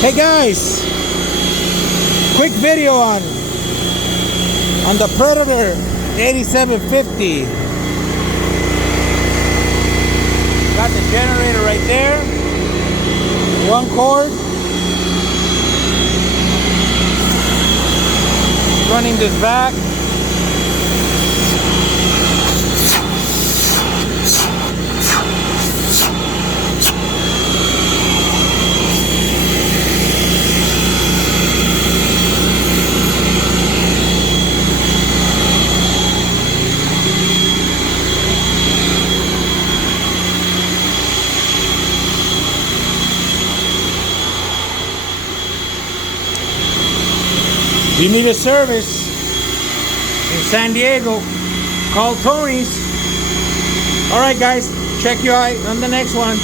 Hey guys, quick video on the Predator 8750. Got the generator right there, one cord, running this back. If you need a service in San Diego, call Tony's. All right, guys, check you out on the next one.